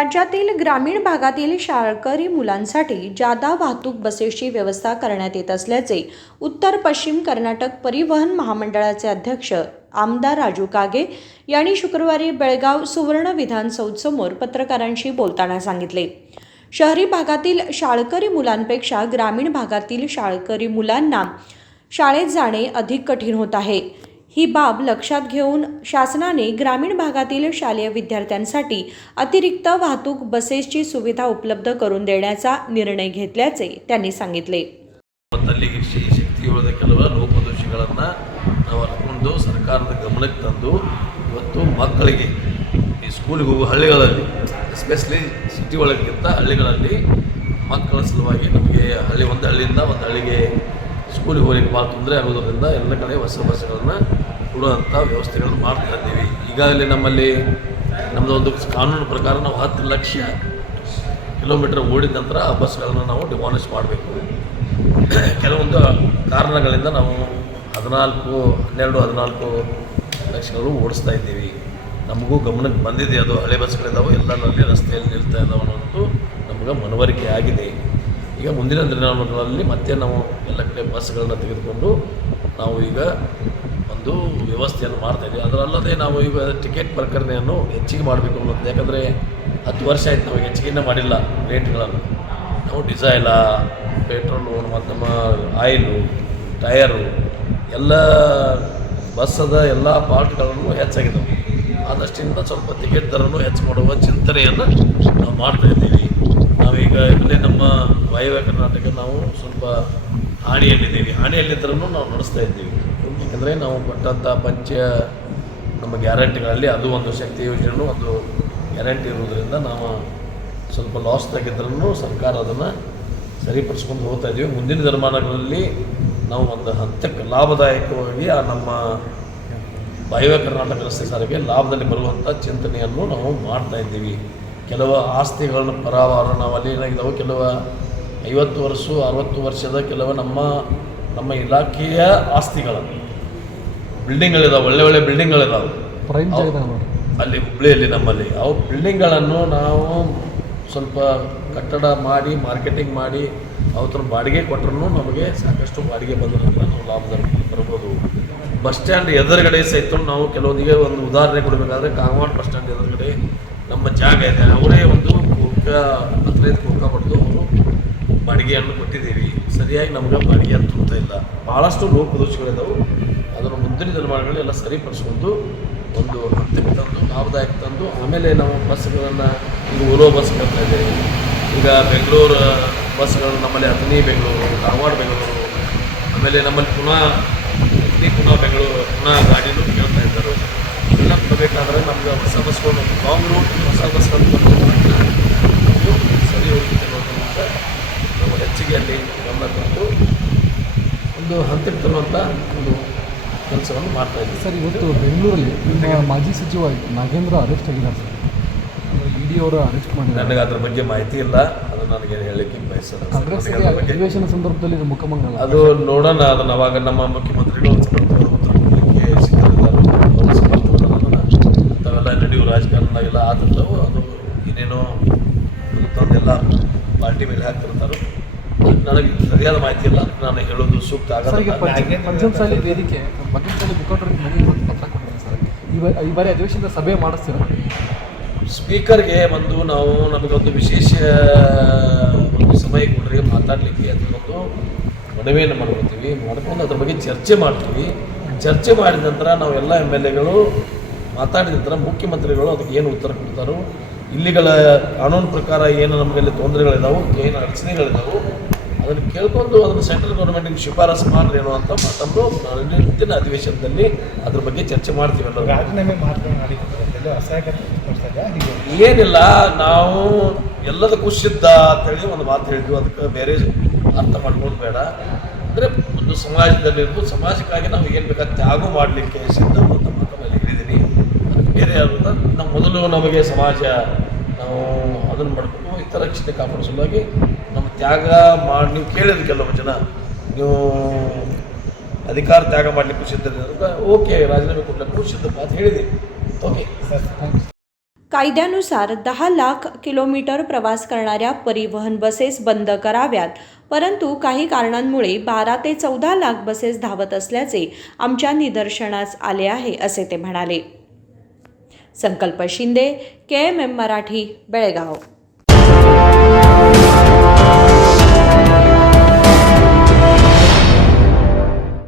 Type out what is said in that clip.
राज्यातील ग्रामीण भागातील शाळकरी मुलांसाठी जादा वाहतूक बसेसची व्यवस्था करण्यात येत असल्याचे उत्तर पश्चिम कर्नाटक परिवहन महामंडळाचे अध्यक्ष आमदार राजू कागे यांनी शुक्रवारी बेळगाव सुवर्ण विधानसौधसमोर पत्रकारांशी बोलताना सांगितले. शहरी भागातील शाळकरी मुलांपेक्षा ग्रामीण भागातील शाळकरी मुलांना शाळेत जाणे अधिक कठीण होत आहे. ही बाब लक्षात घेऊन शासनाने ग्रामीण भागातील शालेय विद्यार्थ्यांसाठी अतिरिक्त वाहतूक बसेसची सुविधा उपलब्ध करून देण्याचा निर्णय घेतल्याचे त्यांनी सांगितले. ಶಕ್ತಿಯುಳ್ಳ ಕೆಲವು ಲೋಪದೋಷಗಳನ್ನು ನಾವು ಅರ್ಕೊಂಡು ಸರ್ಕಾರದ ಗಮನಕ್ಕೆ ತಂದು ಇವತ್ತು ಮಕ್ಕಳಿಗೆ ಈ ಸ್ಕೂಲಿಗೆ ಹೋಗುವ ಹಳ್ಳಿಗಳಲ್ಲಿ ಎಸ್ಪೆಷಲಿ ಸಿಟಿ ಒಳಗಿಂತ ಹಳ್ಳಿಗಳಲ್ಲಿ ಮಕ್ಕಳ ಸಲುವಾಗಿ ನಮಗೆ ಒಂದು ಹಳ್ಳಿಯಿಂದ ಒಂದು ಹಳ್ಳಿಗೆ ಸ್ಕೂಲಿಗೆ ಹೋಗಲಿಕ್ಕೆ ಭಾಳ ತೊಂದರೆ ಆಗೋದ್ರಿಂದ ಎಲ್ಲ ಕಡೆ ಹೊಸ ಬಸ್ಗಳನ್ನು ಕೊಡುವಂಥ ವ್ಯವಸ್ಥೆಗಳನ್ನು ಮಾಡ್ತಾ ಇದ್ದೀವಿ. ಈಗಾಗಲೇ ನಮ್ಮದು ಒಂದು ಕಾನೂನು ಪ್ರಕಾರ ನಾವು 10 ಲಕ್ಷ ಕಿಲೋಮೀಟರ್ ಓಡಿದ ನಂತರ ಆ ಬಸ್ಗಳನ್ನು ನಾವು ಡಿಮಾಲಿಷ್ ಮಾಡಬೇಕು. ಕೆಲವೊಂದು ಕಾರಣಗಳಿಂದ ನಾವು 14 ಲಕ್ಷಗಳು ಓಡಿಸ್ತಾ ಇದ್ದೀವಿ. ನಮಗೂ ಗಮನಕ್ಕೆ ಬಂದಿದೆ, ಅದು ಹಳೆ ಬಸ್ಗಳಿದ್ದಾವೆ, ಎಲ್ಲರಲ್ಲಿ ರಸ್ತೆಯಲ್ಲಿ ನಿಲ್ತಾ ಇದ್ದಾವೆ ಅನ್ನೋದು ನಮಗೆ ಮನವರಿಕೆ ಆಗಿದೆ. ಈಗ ಮುಂದಿನ ದಿನಗಳಲ್ಲಿ ಮತ್ತೆ ನಾವು ಎಲ್ಲ ಕಡೆ ಬಸ್ಗಳನ್ನು ತೆಗೆದುಕೊಂಡು ನಾವು ಈಗ ಒಂದು ವ್ಯವಸ್ಥೆಯನ್ನು ಮಾಡ್ತಾಯಿದ್ದೀವಿ. ಅದರಲ್ಲದೆ ನಾವು ಈಗ ಟಿಕೆಟ್ ಪ್ರಕರಣೆಯನ್ನು ಹೆಚ್ಚಿಗೆ ಮಾಡಬೇಕು ಅನ್ನೋದು, ಯಾಕಂದರೆ 10 ವರ್ಷ ಆಯ್ತು ನಾವು ಹೆಚ್ಚಿಗೆನೇ ಮಾಡಿಲ್ಲ ರೇಟ್ಗಳನ್ನು. ನಾವು ಡೀಸೆಲ, ಪೆಟ್ರೋಲು ಮತ್ತು ನಮ್ಮ ಆಯಿಲು, ಟಯರು ಎಲ್ಲ ಬಸ್ಸದ ಎಲ್ಲ ಪಾರ್ಟ್ಗಳನ್ನು ಹೆಚ್ಚಾಗಿದ್ದಾವೆ. ಆದಷ್ಟಿಂದ ಸ್ವಲ್ಪ ಟಿಕೆಟ್ ದರನೂ ಹೆಚ್ಚು ಮಾಡುವ ಚಿಂತನೆಯನ್ನು ನಾವು ಮಾಡ್ತಾಯಿದ್ದೀವಿ. ನಾವೀಗ ಇಲ್ಲೇ ನಮ್ಮ ವಾಯುವ್ಯ ಕರ್ನಾಟಕ ನಾವು ಸ್ವಲ್ಪ ಹಾನಿಯಲ್ಲಿದ್ದರೂ ನಾವು ನಡೆಸ್ತಾ ಇದ್ದೀವಿ. ಯಾಕಂದರೆ ನಾವು ಕೊಟ್ಟಂಥ ನಮ್ಮ ಗ್ಯಾರಂಟಿಗಳಲ್ಲಿ ಅದು ಒಂದು ಶಕ್ತಿ ಯೋಜನೆಯೂ ಒಂದು ಗ್ಯಾರಂಟಿ ಇರುವುದರಿಂದ ನಾವು ಸ್ವಲ್ಪ ಲಾಸ್ ತೆಗೆದ್ರೂ ಸರ್ಕಾರ ಅದನ್ನು ಸರಿಪಡಿಸ್ಕೊಂಡು ಹೋಗ್ತಾ ಇದ್ದೀವಿ. ಮುಂದಿನ ದಿನಮಾನಗಳಲ್ಲಿ ನಾವು ಒಂದು ಹಂತಕ್ಕೆ ಲಾಭದಾಯಕವಾಗಿ ನಮ್ಮ ವಾಯುವ್ಯ ಕರ್ನಾಟಕ ರಸ್ತೆ ಸಾರಿಗೆ ಲಾಭದಲ್ಲಿ ಬರುವಂಥ ಚಿಂತನೆಯನ್ನು ನಾವು ಮಾಡ್ತಾ ಇದ್ದೀವಿ. ಕೆಲವು ಆಸ್ತಿಗಳನ್ನ ಪರಾವಾರ ನಾವು ಅಲ್ಲಿ ಏನಾಗಿದ್ದಾವೆ, ಕೆಲವು 50 ವರ್ಷ 60 ವರ್ಷದ ಕೆಲವು ನಮ್ಮ ಇಲಾಖೆಯ ಆಸ್ತಿಗಳ ಬಿಲ್ಡಿಂಗ್ಗಳಿದಾವೆ, ಒಳ್ಳೆ ಬಿಲ್ಡಿಂಗ್ಗಳಿದಾವೆ ಅಲ್ಲಿ ಹುಬ್ಬಳ್ಳಿಯಲ್ಲಿ. ನಮ್ಮಲ್ಲಿ ಅವು ಬಿಲ್ಡಿಂಗ್ಗಳನ್ನು ನಾವು ಸ್ವಲ್ಪ ಕಟ್ಟಡ ಮಾಡಿ ಮಾರ್ಕೆಟಿಂಗ್ ಮಾಡಿ ಅವತ್ರ ಬಾಡಿಗೆ ಕೊಟ್ಟರೂ ನಮಗೆ ಸಾಕಷ್ಟು ಬಾಡಿಗೆ ಬಂದ್ರಿಂದ ನಾವು ಲಾಭದಲ್ಲಿ ಬರ್ಬೋದು. ಬಸ್ ಸ್ಟ್ಯಾಂಡ್ ಎದುರುಗಡೆ ಸಹಿತ ನಾವು ಕೆಲವೊಂದಿಗೆ ಒಂದು ಉದಾಹರಣೆ ಕೊಡಬೇಕಾದ್ರೆ ಕಾಗವಾಡ ಬಸ್ ಸ್ಟ್ಯಾಂಡ್ ಎದುರುಗಡೆ ನಮ್ಮ ಜಾಗ ಇದೆ, ಅವರೇ ಒಂದು ಕೋಕ ಪಡೆದು ಅವರು ಬಾಡಿಗೆಯನ್ನು ಕೊಟ್ಟಿದ್ದೀವಿ. ಸರಿಯಾಗಿ ನಮ್ಗೆ ಬಾಡಿಗೆ ಅಂತ ತುಂಬ್ತಾ ಇಲ್ಲ. ಭಾಳಷ್ಟು ಲೋಪದೋಷಗಳಿದ್ದಾವೆ. ಅದನ್ನು ಮುಂದಿನ ದಿನಮಾನಗಳಲ್ಲಿ ಎಲ್ಲ ಸರಿಪಡಿಸ್ಕೊಂಡು ಒಂದು ಹಂತಕ್ಕೆ ತಂದು ಲಾಭದಾಯಕ ತಂದು ಆಮೇಲೆ ನಾವು ಬಸ್ಗಳನ್ನು ಈಗ ಓಲೋ ಬಸ್ ಬರ್ತಾ ಇದ್ದೇವೆ. ಈಗ ಬೆಂಗಳೂರು ಬಸ್ಗಳು ನಮ್ಮಲ್ಲಿ ಅಥಣಿ ಬೆಂಗಳೂರು, ಧಾರವಾಡ ಬೆಂಗಳೂರು, ಆಮೇಲೆ ನಮ್ಮಲ್ಲಿ ಪುನಃ ಬೆಂಗಳೂರು ಗಾಡಿನೂ ಕೇಳ್ತಾ ಇದ್ದಾರೆ. ಎಲ್ಲ ಬರಬೇಕಾದ್ರೆ ನಮ್ಗೆ ಹೊಸ ಬಸ್ಗಳು ಲಾಂಗ್ ರೂಟ್ ಹೊಸ ಬಸ್ಗಳು ಸರಿ ಹೋಗುತ್ತೆ ಅನ್ನೋದ್ರಿಂದ ನಾವು ಹೆಚ್ಚಿಗೆ ಅಲ್ಲಿ ಗಮನ ಕೊಟ್ಟು ಒಂದು ಹಂತಕ್ಕೆ ತರುವಂಥ ಒಂದು ಕೆಲಸವನ್ನು ಮಾಡ್ತಾ ಇದ್ದೀವಿ. ಸರ್, ಇವತ್ತು ಬೆಂಗಳೂರಲ್ಲಿ ನಿಮ್ಮ ಮಾಜಿ ಸಚಿವ ನಾಗೇಂದ್ರ ಅರೆಸ್ಟ್ ಆಗಿದ್ದಾರೆ ಸರ್. ಇಡಿ ಅವರು ಅರೆಸ್ಟ್ ಮಾಡಿದ್ದಾರೆ. ನನಗೆ ಅದ್ರ ಬಗ್ಗೆ ಮಾಹಿತಿ ಇಲ್ಲ, ಅದು ನನಗೆ ಹೇಳಲಿಕ್ಕೆ ಬಯಸಲ್ಲ. ಕಾಂಗ್ರೆಸ್ ಅಧಿವೇಶನ ಸಂದರ್ಭದಲ್ಲಿ ಇದು ಮುಖಮಂಗಲ ಅದು ನೋಡೋಣ. ಅದನ್ನು ಅವಾಗ ನಮ್ಮ ಮುಖ್ಯಮಂತ್ರಿಗಳು ಉತ್ತರ ಕೊಡಲಿಕ್ಕೆ ಸಿದ್ಧರಿದ್ದಾರೆ. ಅವರು ಸಮರ್ಥವನ್ನು ತಾವೆಲ್ಲ ನಡೆಯುವ ರಾಜಕಾರಣದಾಗೆಲ್ಲ ಆದಲ್ಲವು ಅದು ಏನೇನೋ ತಂದೆಲ್ಲ ಪಾರ್ಟಿ ಮೇಲೆ ಹಾಕ್ತಿರ್ತಾರೆ. ನನಗೆ ಸರಿಯಾದ ಮಾಹಿತಿ ಇಲ್ಲ, ನಾನು ಹೇಳೋದು ಸೂಕ್ತ ಆಗಲ್ಲ. ಪಂಚಮಸಾಲಿ ವೇದಿಕೆ ಪಂಚಮಸಾಲಿ ಮುಖಂಡರಿಗೆ ಮನೆಗೆ ಪತ್ರ ಕೊಟ್ಟಿದ್ದಾರೆ ಸರ್. ಈ ಬಾರಿ ಅಧಿವೇಶನದ ಸಭೆ ಮಾಡಿಸ್ತೀರ? ಸ್ಪೀಕರ್ಗೆ ಬಂದು ನಾವು ನಮಗೊಂದು ವಿಶೇಷ ಒಂದು ಸಮಯ ಕೊಡ್ರಿ ಮಾತಾಡಲಿಕ್ಕೆ ಅದನ್ನೊಂದು ಮನವಿಯನ್ನು ಮಾಡ್ಕೊತೀವಿ. ಮಾಡ್ಕೊಂಡು ಅದ್ರ ಬಗ್ಗೆ ಚರ್ಚೆ ಮಾಡ್ತೀವಿ. ಚರ್ಚೆ ಮಾಡಿದ ನಂತರ ನಾವು ಎಲ್ಲ MLAಗಳು ಮಾತಾಡಿದ ನಂತರ ಮುಖ್ಯಮಂತ್ರಿಗಳು ಅದಕ್ಕೆ ಏನು ಉತ್ತರ ಕೊಡ್ತಾರೋ, ಇಲ್ಲಿಗಳ ಕಾನೂನು ಪ್ರಕಾರ ಏನು ನಮಗಲ್ಲಿ ತೊಂದರೆಗಳಿದಾವೆ, ಏನು ಅಡಚಣೆಗಳಿದಾವೆ ಅದನ್ನು ಕೇಳ್ಕೊಂಡು ಅದನ್ನು ಸೆಂಟ್ರಲ್ ಗೌರ್ಮೆಂಟಿಗೆ ಶಿಫಾರಸು ಮಾಡ್ರಿ ಅನ್ನುವಂಥ ಮಾತನ್ನು ಮುಂದಿನ ಅಧಿವೇಶನದಲ್ಲಿ ಅದ್ರ ಬಗ್ಗೆ ಚರ್ಚೆ ಮಾಡ್ತೀವಿ. ರಾಜೀನಾಮೆ ಏನಿಲ್ಲ, ನಾವು ಎಲ್ಲದಕ್ಕೂ ಸಿದ್ಧ ಅಂತೇಳಿ ಒಂದು ಮಾತು ಹೇಳಿದ್ವಿ. ಅದಕ್ಕೆ ಬೇರೆ ಅರ್ಥ ಮಾಡ್ಕೊಂಡು ಬೇಡ. ಅಂದರೆ ಒಂದು ಸಮಾಜದಲ್ಲಿರ್ಬೋದು, ಸಮಾಜಕ್ಕಾಗಿ ನಾವು ಏನು ಬೇಕಾದ ತ್ಯಾಗ ಮಾಡಲಿಕ್ಕೆ ಸಿದ್ಧ ಅಂತ ಮಾತನ್ನು ಹೇಳಿದ್ದೀನಿ. ಅದಕ್ಕೆ ಬೇರೆ ಯಾರು ನಮ್ಮ ಮೊದಲು ನಮಗೆ ಸಮಾಜ ನಾವು ಅದನ್ನು ಮಾಡಬೇಕು, ಇತರ ರಕ್ಷಣೆ ಕಾಪಾಡೋ ಸಲುವಾಗಿ ನಮ್ಮ ತ್ಯಾಗ ಮಾಡಿ ನೀವು ಕೇಳಿದ್ರು ಕೆಲವು ಜನ ನೀವು ಅಧಿಕಾರ ತ್ಯಾಗ ಮಾಡಲಿಕ್ಕೂ ಸಿದ್ಧತೆ, ಓಕೆ ರಾಜೀನಾಮೆ ಕೊಡಲಿಕ್ಕೂ ಸಿದ್ಧಪ್ಪ ಅಂತ ಹೇಳಿದ್ದೀವಿ. ಓಕೆ. कायद्यानुसार 10 लाख किलोमीटर प्रवास करणाऱ्या परिवहन बसेस बंद कराव्यात, परंतु काही कारणांमुळे 12 ते 14 लाख बसेस धावत असल्याचे आमच्या निदर्शनास आले आहे, असे ते म्हणाले. संकल्प शिंदे, KMM मराठी, बेळगाव.